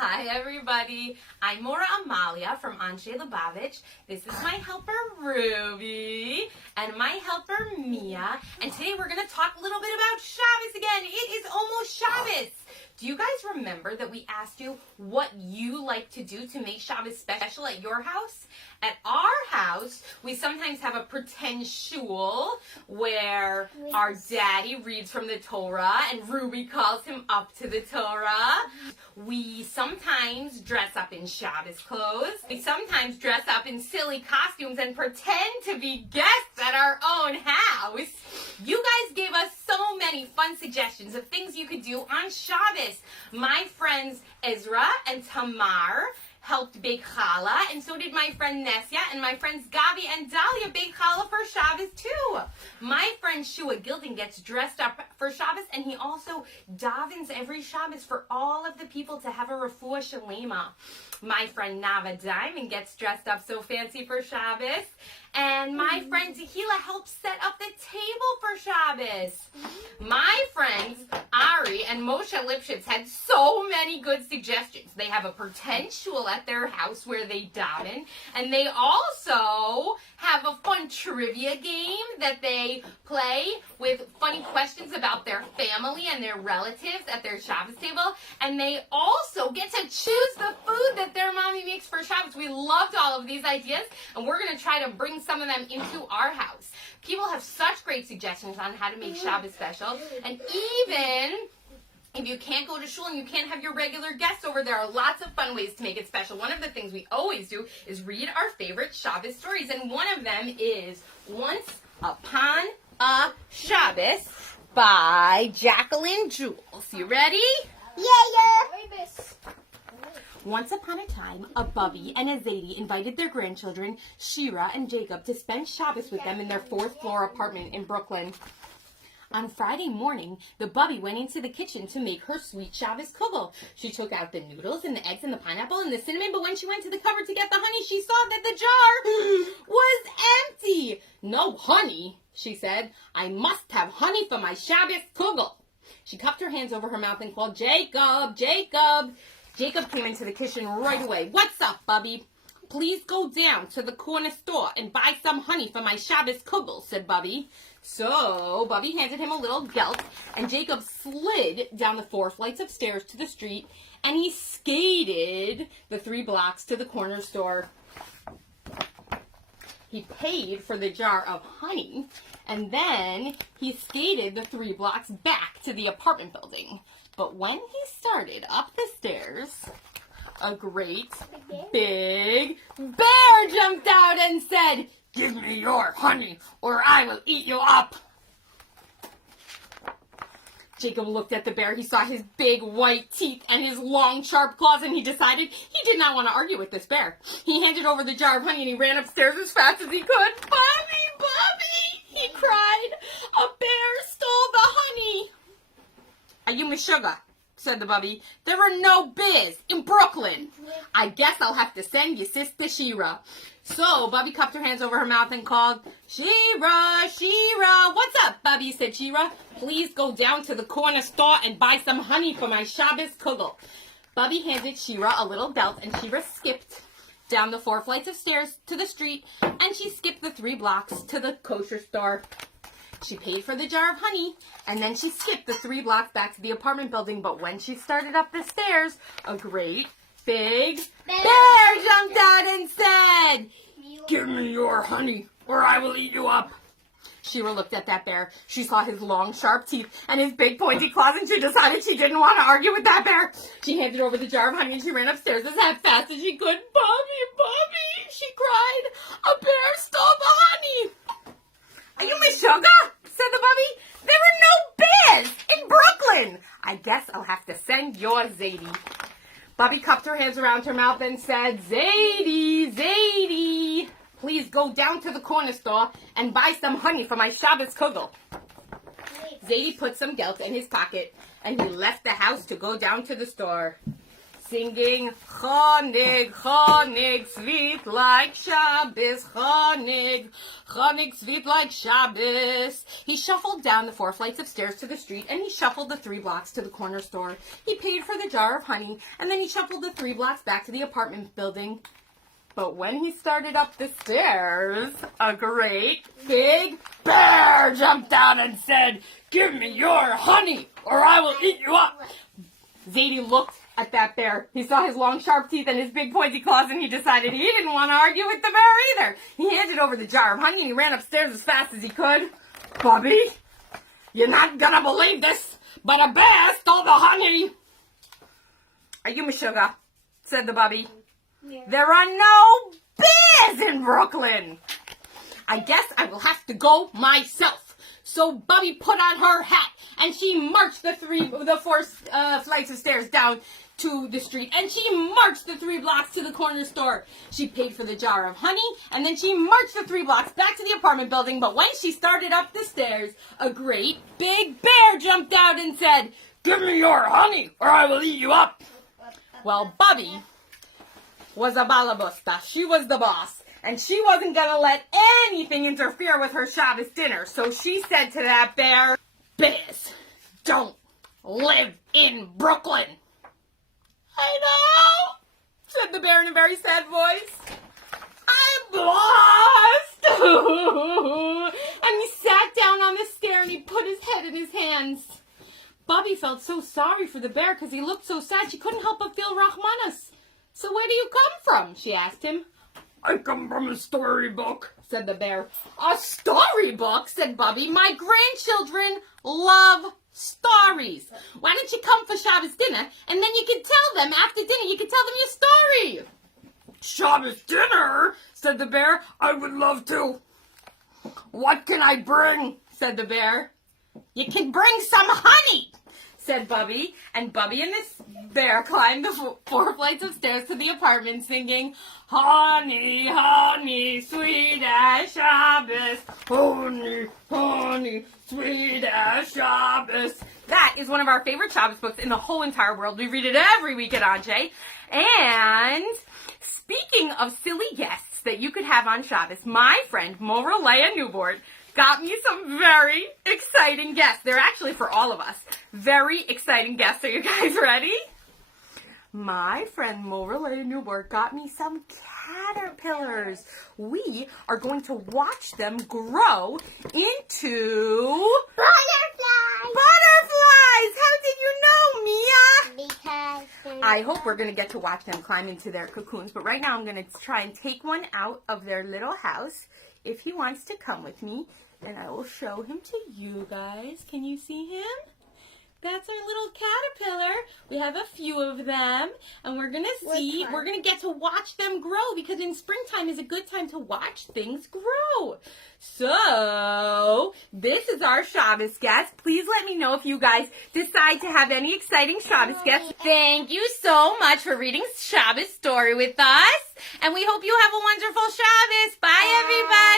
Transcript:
Hi everybody, I'm Morah Amalia from Anshe Lubavitch. This is my helper Ruby and my helper Mia. And today we're going to talk a little bit about Shabbos again. It is almost Shabbos. Do you guys remember that we asked you what you like to do to make Shabbos special at your house? At our house, we sometimes have a pretend shul where our daddy reads from the Torah and Ruby calls him up to the Torah. We sometimes dress up in Shabbos clothes. We sometimes dress up in silly costumes and pretend to be guests at our own house. You guys gave us so many fun suggestions of things you could do on Shabbos. My friends Ezra and Tamar helped bake challah, and so did my friend Nesya, and my friends Gabi and Dahlia bake challah for Shabbos too. My friend Shua Gilden gets dressed up for Shabbos, and he also davens every Shabbos for all of the people to have a refuah shalema. My friend Nava Diamond gets dressed up so fancy for Shabbos, and my friend Tehila helps set up the table for Shabbos. My friends Ari and Moshe Lipschitz had so many good suggestions. They have a pretend shul at their house where they daven, and they also have a fun trivia game that they play with funny questions about their family and their relatives at their Shabbos table, and they also get to choose the food that their mommy makes for Shabbos. We loved all of these ideas, and we're going to try to bring some of them into our house. People have such great suggestions on how to make Shabbos special, and even if you can't go to shul and you can't have your regular guests over, there are lots of fun ways to make it special. One of the things we always do is read our favorite Shabbos stories, and one of them is Once Upon a Shabbos by Jacqueline Jules. You ready? Yeah. Once upon a time, a Bubby and a Zadie invited their grandchildren, Shira and Jacob, to spend Shabbos with them in their fourth-floor apartment in Brooklyn. On Friday morning, the Bubby went into the kitchen to make her sweet Shabbos kugel. She took out the noodles and the eggs and the pineapple and the cinnamon, but when she went to the cupboard to get the honey, she saw that the jar was empty. "No honey," she said. "I must have honey for my Shabbos kugel." She cupped her hands over her mouth and called, "Jacob, Jacob." Jacob came into the kitchen right away. "What's up, Bubby?" "Please go down to the corner store and buy some honey for my Shabbos kugel," said Bubby. So Bubby handed him a little gelt, and Jacob slid down the 4 flights of stairs to the street, and he skated the 3 blocks to the corner store. He paid for the jar of honey, and then he skated the 3 blocks back to the apartment building. But when he started up the stairs, a great big bear jumped out and said, "Give me your honey or I will eat you up." Jacob looked at the bear. He saw his big white teeth and his long sharp claws, and he decided he did not want to argue with this bear. He handed over the jar of honey and he ran upstairs as fast as he could. "Bubby, Bubby," he cried, "a bear stole the honey." "Are you my sugar?" said the Bubby. "There are no bears in Brooklyn. I guess I'll have to send you Sister Shira." So Bubby cupped her hands over her mouth and called, "Shira, Shira." "What's up, Bubby?" said Shira. "Please go down to the corner store and buy some honey for my Shabbos kugel." Bubby handed Shira a little belt, and Shira skipped down the 4 flights of stairs to the street, and she skipped the 3 blocks to the kosher store. She paid for the jar of honey, and then she skipped the 3 blocks back to the apartment building. But when she started up the stairs, a great big bear jumped out and said, "Give me your honey or I will eat you up." Shira looked at that bear. She saw his long, sharp teeth and his big, pointy claws, and she decided she didn't want to argue with that bear. She handed over the jar of honey and she ran upstairs as fast as she could. "Bubby, Bubby," she cried, "a bear stole the honey." "Are you my sugar?" said the Bubby. "There are no bears in Brooklyn. I guess I'll have to send your Zadie." Bubby cupped her hands around her mouth and said, "Zadie, Zadie, please go down to the corner store and buy some honey for my Shabbos kugel." Zadie put some gelt in his pocket, and he left the house to go down to the store. singing Chonig, Chonig, sweet like Shabbos, Chonig, Chonig, sweet like Shabbos. He shuffled down the 4 flights of stairs to the street, and he shuffled the 3 blocks to the corner store. He paid for the jar of honey, and then he shuffled the 3 blocks back to the apartment building. But when he started up the stairs, a great big bear jumped out and said, "Give me your honey, or I will eat you up." Zadie looked at that bear. He saw his long, sharp teeth and his big, pointy claws, and he decided he didn't want to argue with the bear either. He handed over the jar of honey, and he ran upstairs as fast as he could. "Bubby, you're not gonna believe this, but a bear stole the honey." "Are you Meshuggah?" said the bubby. Yeah. "There are no bears in Brooklyn. I guess I will have to go myself." So Bubby put on her hat, and she marched the 4 flights of stairs down to the street, and she marched the 3 blocks to the corner store. She paid for the jar of honey, and then she marched the 3 blocks back to the apartment building. But when she started up the stairs, a great big bear jumped out and said, "Give me your honey, or I will eat you up." Well, Bubby was a balabusta. She was the boss, and she wasn't going to let anything interfere with her Shabbos dinner. So she said to that bear, "Bears don't live in Brooklyn." "I know," said the bear in a very sad voice. "I'm lost." And he sat down on the stair and he put his head in his hands. Bubby felt so sorry for the bear because he looked so sad she couldn't help but feel Rahmanas. "So where do you come from?" she asked him. "I come from a storybook," said the bear. "A storybook?" said Bubby. "My grandchildren love stories. Why don't you come for Shabbos dinner, and then you can tell them, after dinner, you can tell them your story." "Shabbos dinner?" said the bear. "I would love to." "What can I bring?" said the bear. "You can bring some honey," said Bubby, and Bubby and this bear climbed the 4 flights of stairs to the apartment singing, "Honey, honey, sweet as Shabbos, honey, honey, sweet as Shabbos." That is one of our favorite Shabbos books in the whole entire world. We read it every week at Anjay. And speaking of silly guests that you could have on Shabbos, my friend Morah Newport got me some very exciting guests. They're actually for all of us. Very exciting guests. Are you guys ready? My friend Morah Newport got me some caterpillars. We are going to watch them grow into Butterflies. butterflies. How did you know, Mia? Because I hope we're going to get to watch them climb into their cocoons. But right now I'm going to try and take one out of their little house. If he wants to come with me, then I will show him to you guys. Can you see him? That's our little caterpillar. We have a few of them, and we're going to get to watch them grow, because in springtime is a good time to watch things grow. So, this is our Shabbos guest. Please let me know if you guys decide to have any exciting Shabbos guests. Thank you so much for reading Shabbos story with us, and we hope you have a wonderful Shabbos. Bye, everybody.